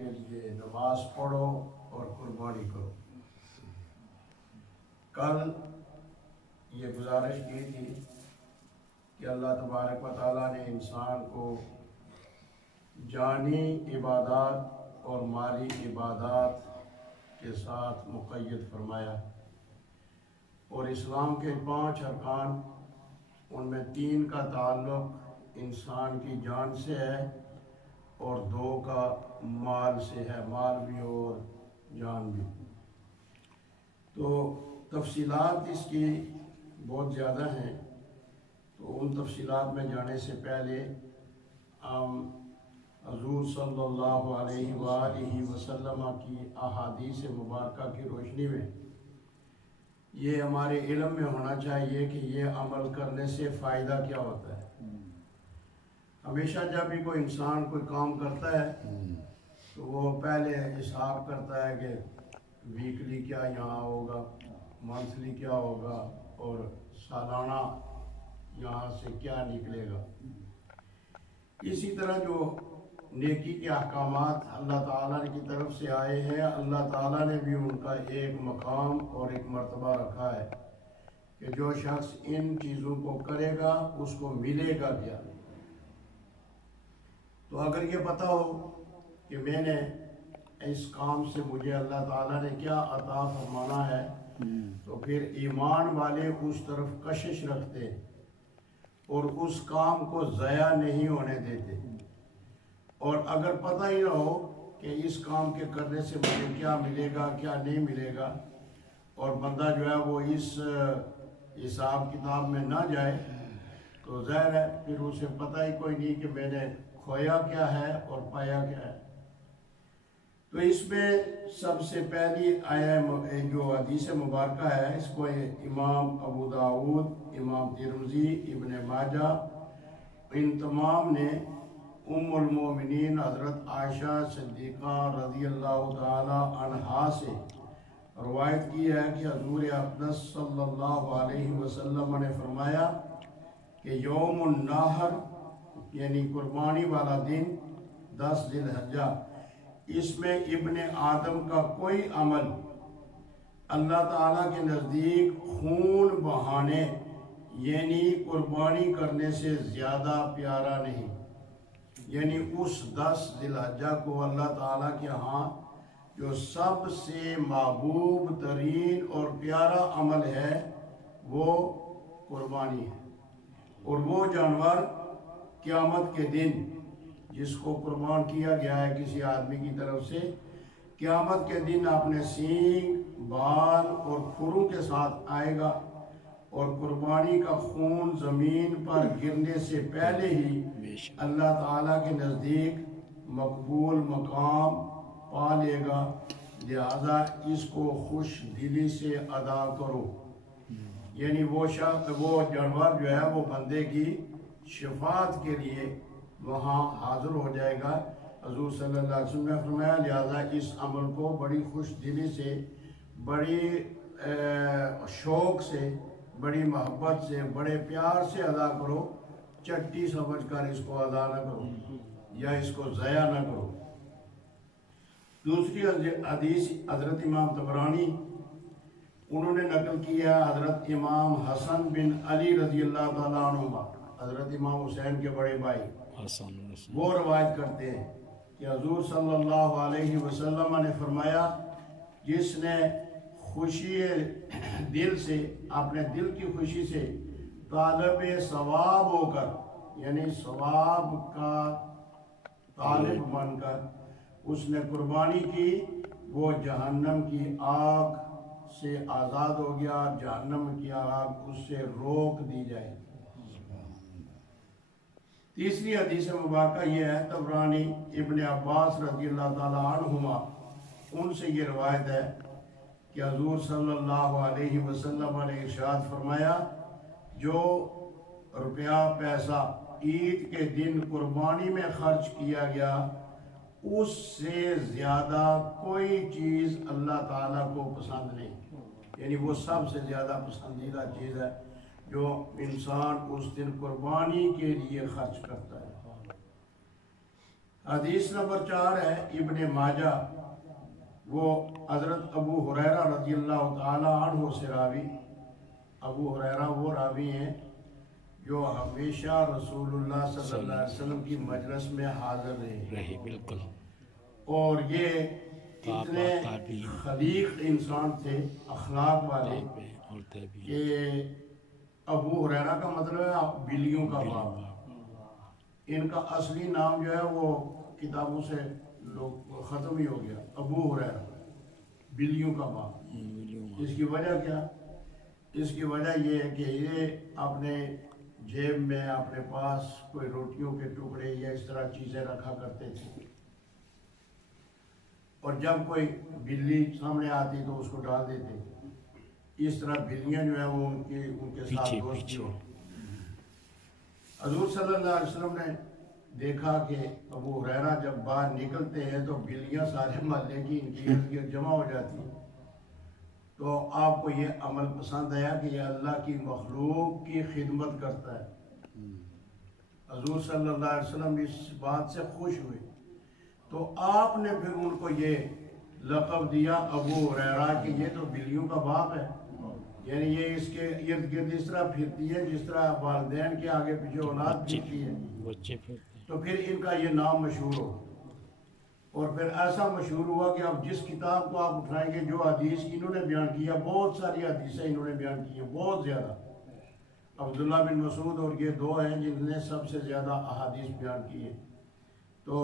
کے لیے نماز پڑھو اور قربانی کرو۔ کل یہ گزارش کی تھی کہ اللہ تبارک و تعالیٰ نے انسان کو جانی عبادات اور مالی عبادات کے ساتھ مقید فرمایا، اور اسلام کے 5 ارکان، ان میں 3 کا تعلق انسان کی جان سے ہے اور 2 کا مال سے ہے، مال بھی اور جان بھی۔ تو تفصیلات اس کی بہت زیادہ ہیں، تو ان تفصیلات میں جانے سے پہلے ہم حضور صلی اللہ علیہ وآلہ وسلم کی احادیث مبارکہ کی روشنی میں یہ ہمارے علم میں ہونا چاہیے کہ یہ عمل کرنے سے فائدہ کیا ہوتا ہے۔ ہمیشہ جب بھی کوئی انسان کوئی کام کرتا ہے تو وہ پہلے حساب کرتا ہے کہ ویکلی کیا یہاں ہوگا، منتھلی کیا ہوگا، اور سالانہ یہاں سے کیا نکلے گا۔ اسی طرح جو نیکی کے احکامات اللہ تعالیٰ کی طرف سے آئے ہیں، اللہ تعالیٰ نے بھی ان کا ایک مقام اور ایک مرتبہ رکھا ہے کہ جو شخص ان چیزوں کو کرے گا اس کو ملے گا کیا۔ تو اگر یہ پتہ ہو کہ میں نے اس کام سے مجھے اللہ تعالیٰ نے کیا عطا فرمانا ہے، تو پھر ایمان والے اس طرف کشش رکھتے اور اس کام کو ضائع نہیں ہونے دیتے۔ اور اگر پتہ ہی نہ ہو کہ اس کام کے کرنے سے مجھے کیا ملے گا کیا نہیں ملے گا، اور بندہ جو ہے وہ اس حساب کتاب میں نہ جائے، تو ظاہر ہے پھر اسے پتہ ہی کوئی نہیں کہ میں نے کھویا کیا ہے اور پایا کیا ہے۔ تو اس میں سب سے پہلی جو حدیث مبارکہ ہے، اس کو امام ابو داؤد، امام ترمذی، ابن ماجہ، ان تمام نے ام المومنین حضرت عائشہ صدیقہ رضی اللہ تعالی عنہا سے روایت کی ہے کہ حضور اقدس صلی اللہ علیہ وسلم نے فرمایا کہ یوم النحر یعنی قربانی والا دن 10 ذی الحجہ، اس میں ابن آدم کا کوئی عمل اللہ تعالیٰ کے نزدیک خون بہانے یعنی قربانی کرنے سے زیادہ پیارا نہیں۔ یعنی اس 10 ذی الحجہ کو اللہ تعالیٰ کے ہاں جو سب سے محبوب ترین اور پیارا عمل ہے وہ قربانی ہے، اور وہ جانور قیامت کے دن جس کو قربان کیا گیا ہے کسی آدمی کی طرف سے، قیامت کے دن اپنے سینگ، بال اور کھروں کے ساتھ آئے گا، اور قربانی کا خون زمین پر گرنے سے پہلے ہی اللہ تعالیٰ کے نزدیک مقبول مقام پا لے گا، لہذا اس کو خوش دلی سے ادا کرو۔ یعنی وہ جانور جو ہے وہ بندے کی شفاعت کے لیے وہاں حاضر ہو جائے گا۔ حضور صلی اللہ علیہ وسلم نے فرمایا لہذا اس عمل کو بڑی خوش دلی سے، بڑی شوق سے، بڑی محبت سے، بڑے پیار سے ادا کرو، چٹی سمجھ کر اس کو ادا نہ کرو یا اس کو ضائع نہ کرو۔ دوسری حدیث حضرت امام طبرانی انہوں نے نقل کی ہے حضرت امام حسن بن علی رضی اللہ تعالیٰ عنہ، حضرت امام حسین کے بڑے بھائی، وہ روایت کرتے ہیں کہ حضور صلی اللہ علیہ وسلم نے فرمایا جس نے خوشی دل سے، اپنے دل کی خوشی سے طالب ثواب ہو کر، یعنی ثواب کا طالب بن کر اس نے قربانی کی، وہ جہنم کی آگ سے آزاد ہو گیا، جہنم کی آگ اس سے روک دی جائے۔ تیسری حدیث مبارکہ یہ ہے طبرانی ابن عباس رضی اللہ تعالیٰ عنہما، ان سے یہ روایت ہے کہ حضور صلی اللہ علیہ وسلم نے ارشاد فرمایا جو روپیہ پیسہ عید کے دن قربانی میں خرچ کیا گیا اس سے زیادہ کوئی چیز اللہ تعالیٰ کو پسند نہیں، یعنی وہ سب سے زیادہ پسندیدہ چیز ہے جو انسان اس دن قربانی کے لیے خرچ کرتا ہے۔ حدیث نمبر 4 ہے ابن ماجہ، وہ حضرت ابو ہریرہ رضی اللہ تعالی عنہ سے راوی۔ ابو ہریرہ وہ راوی ہیں جو ہمیشہ رسول اللہ صلی اللہ علیہ وسلم کی مجلس میں حاضر رہے، بالکل، اور یہ اتنے خلیق انسان تھے، اخلاق والے، کہ ابو ہریرہ کا مطلب ہے بلیوں کا باپ۔ ان کا اصلی نام جو ہے وہ کتابوں سے لوگ ختم ہی ہو گیا، ابو ہریرہ، بلیوں کا باپ۔ اس کی وجہ کیا؟ اس کی وجہ یہ ہے کہ یہ اپنے جیب میں اپنے پاس کوئی روٹیوں کے ٹکڑے یا اس طرح چیزیں رکھا کرتے تھے، اور جب کوئی بلی سامنے آتی تو اس کو ڈال دیتے تھے۔ اس طرح بلیاں جو ہیں وہ ان کے ساتھ دوستی ہو۔ حضور صلی اللہ علیہ وسلم نے دیکھا کہ ابو ہریرہ جب باہر نکلتے ہیں تو بلیاں سارے محلے کی ان کی ارد گرد جمع ہو جاتی ہیں، تو آپ کو یہ عمل پسند آیا کہ یہ اللہ کی مخلوق کی خدمت کرتا ہے۔ حضور صلی اللہ علیہ وسلم اس بات سے خوش ہوئے، تو آپ نے پھر ان کو یہ لقب دیا ابو ہریرہ کہ یہ تو بلیوں کا باپ ہے، یعنی یہ اس کے ارد گرد اس طرح پھرتی ہے جس طرح والدین کے آگے پیچھے اولاد پھرتی ہے، تو پھر ان کا یہ نام مشہور ہو۔ اور پھر ایسا مشہور ہوا کہ اب جس کتاب کو آپ اٹھائیں گے، جو حدیث انہوں نے بیان کیا، بہت ساری حدیثیں انہوں نے بیان کی ہیں، بہت زیادہ۔ عبداللہ بن مسعود اور یہ دو ہیں جن نے سب سے زیادہ احادیث بیان کی ہیں۔ تو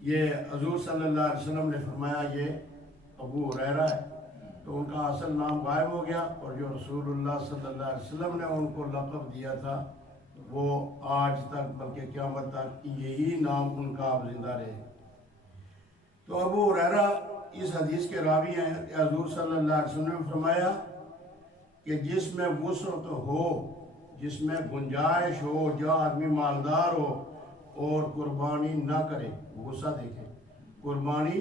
یہ حضور صلی اللہ علیہ وسلم نے فرمایا یہ ابو ہریرہ ہے، تو ان کا اصل نام غائب ہو گیا، اور جو رسول اللہ صلی اللہ علیہ وسلم نے ان کو لقب دیا تھا وہ آج تک بلکہ قیامت تک یہی نام ان کا اب زندہ رہے۔ تو ابو ہریرہ اس حدیث کے راوی ہیں کہ حضور صلی اللہ علیہ وسلم نے فرمایا کہ جس میں وسعت ہو، جس میں گنجائش ہو، جو آدمی مالدار ہو اور قربانی نہ کرے، وسعت دیکھیں، قربانی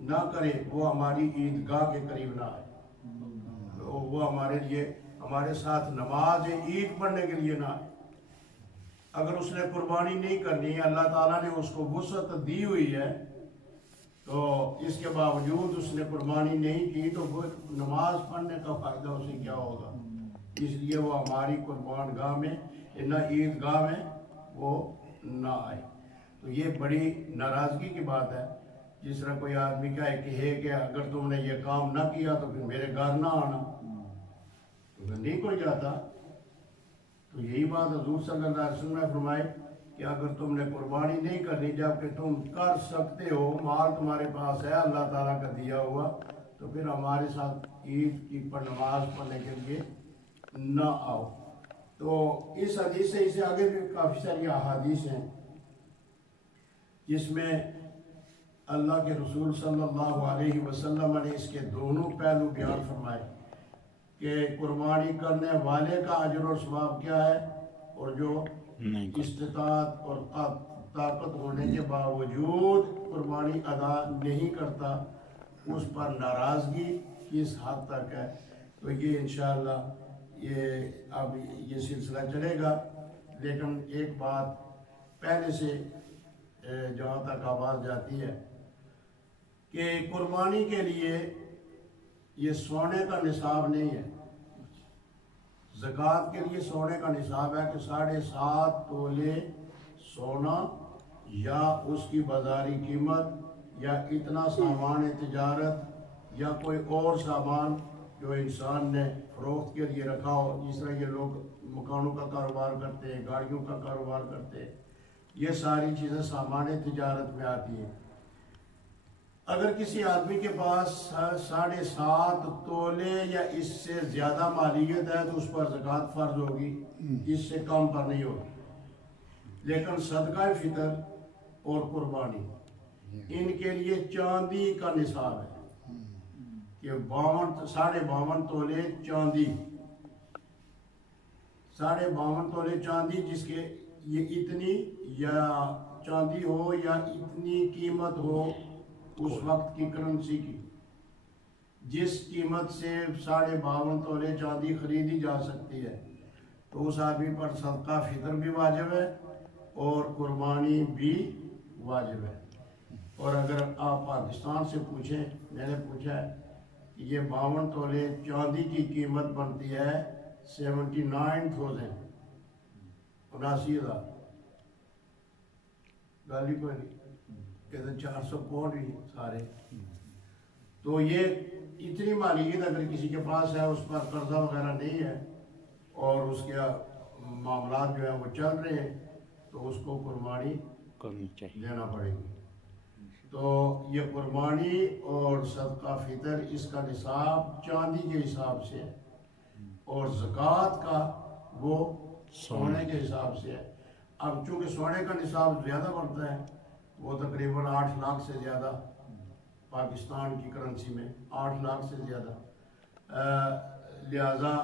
نہ کرے، وہ ہماری عیدگاہ کے قریب نہ آئے، وہ ہمارے لیے، ہمارے ساتھ نماز عید پڑھنے کے لیے نہ آئے۔ اگر اس نے قربانی نہیں کرنی ہے، اللہ تعالیٰ نے اس کو وسعت دی ہوئی ہے، تو اس کے باوجود اس نے قربانی نہیں کی تو وہ نماز پڑھنے کا فائدہ اسے کیا ہوگا؟ اس لیے وہ ہماری قربان گاہ میں، نہ عید گاہ میں وہ نہ آئے۔ تو یہ بڑی ناراضگی کی بات ہے، جس طرح کوئی آدمی کہے کہ اگر تم نے یہ کام نہ کیا تو پھر میرے گھر نہ آنا، تو پھر نہیں کوئی جاتا۔ تو یہی بات حضور صلی اللہ علیہ وسلم نے فرمائی کہ اگر تم نے قربانی نہیں کرنی جبکہ تم کر سکتے ہو، مال تمہارے پاس ہے اللہ تعالیٰ کا دیا ہوا، تو پھر ہمارے ساتھ عید کی نماز پڑھنے کے لیے نہ آؤ۔ تو اس حدیث سے اسے آگے بھی کافی ساری احادیث ہیں جس میں اللہ کے رسول صلی اللہ علیہ وسلم نے اس کے دونوں پہلو بیان فرمائے کہ قربانی کرنے والے کا اجر اور ثواب کیا ہے، اور جو استطاعت اور طاقت ہونے کے باوجود قربانی ادا نہیں کرتا اس پر ناراضگی کس حد تک ہے۔ تو یہ انشاءاللہ اب یہ سلسلہ چلے گا، لیکن ایک بات پہلے سے جہاں تک آواز جاتی ہے کہ قربانی کے لیے یہ سونے کا نصاب نہیں ہے۔ زکوٰۃ کے لیے سونے کا نصاب ہے کہ 7.5 تولے سونا یا اس کی بازاری قیمت یا اتنا سامان تجارت یا کوئی اور سامان جو انسان نے فروخت کے لیے رکھا ہو، جس طرح یہ لوگ مکانوں کا کاروبار کرتے ہیں، گاڑیوں کا کاروبار کرتے ہیں، یہ ساری چیزیں سامان تجارت میں آتی ہیں۔ اگر کسی آدمی کے پاس 7.5 تولے یا اس سے زیادہ مالیت ہے تو اس پر زکوٰۃ فرض ہوگی، اس سے کم پر نہیں ہوگی۔ لیکن صدقہ فطر اور قربانی ان کے لیے چاندی کا نصاب ہے کہ 52 تولے چاندی، 52 تولے چاندی، جس کے یہ اتنی یا چاندی ہو یا اتنی قیمت ہو اس وقت کی کرنسی کی، جس قیمت سے 52 تولے چاندی خریدی جا سکتی ہے، تو اس آدمی پر صدقہ فطر بھی واجب ہے اور قربانی بھی واجب ہے. اور اگر آپ پاکستان سے پوچھیں، میں نے پوچھا ہے کہ یہ 52 تولے چاندی کی قیمت بنتی ہے 79,000، 79,000. گالی کوئی نہیں، کہتے 400 پاؤنڈ ہی سارے. تو یہ اتنی مالیت اگر کسی کے پاس ہے، اس پر قرضہ وغیرہ نہیں ہے اور اس کے معاملات جو ہیں وہ چل رہے ہیں، تو اس کو قربانی کرنی چاہیے، دینا پڑے گی. تو یہ قربانی اور صدقہ فطر اس کا نصاب چاندی کے حساب سے ہے، اور زکوٰۃ کا وہ سونے کے حساب سے ہے. اب چونکہ سونے کا نصاب زیادہ بڑھتا ہے، وہ تقریباً 8 لاکھ سے زیادہ پاکستان کی کرنسی میں 8 لاکھ سے زیادہ، لہذا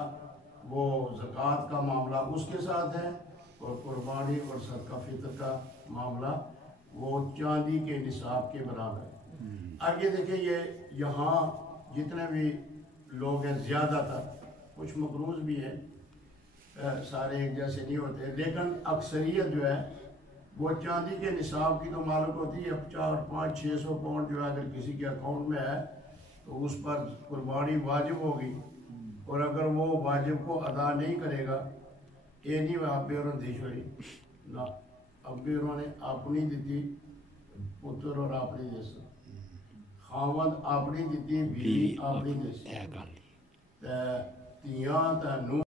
وہ زکوٰۃ کا معاملہ اس کے ساتھ ہے، اور قربانی اور صدقہ فطر کا معاملہ وہ چاندی کے نصاب کے برابر ہے. آگے دیکھیں، یہ یہاں جتنے بھی لوگ ہیں زیادہ تر، کچھ مقروض بھی ہیں، سارے ایک جیسے نہیں ہوتے، لیکن اکثریت جو ہے وہ چاندی کے نصاب کی تو مالک ہوتی ہے. 400 500 600 پاؤنڈ جو ہے اگر کسی کے اکاؤنٹ میں ہے تو اس پر قربانی واجب ہوگی. اور اگر وہ واجب کو ادا نہیں کرے گا، یہ نہیں آپ بھی انہوں دی چھوڑی نہ، اب بھی انہوں نے اپنی دیتی پتر اور اپنی دیسی خاوند اپنی دیتی بیوی اپنی دیسی تیاں تا نو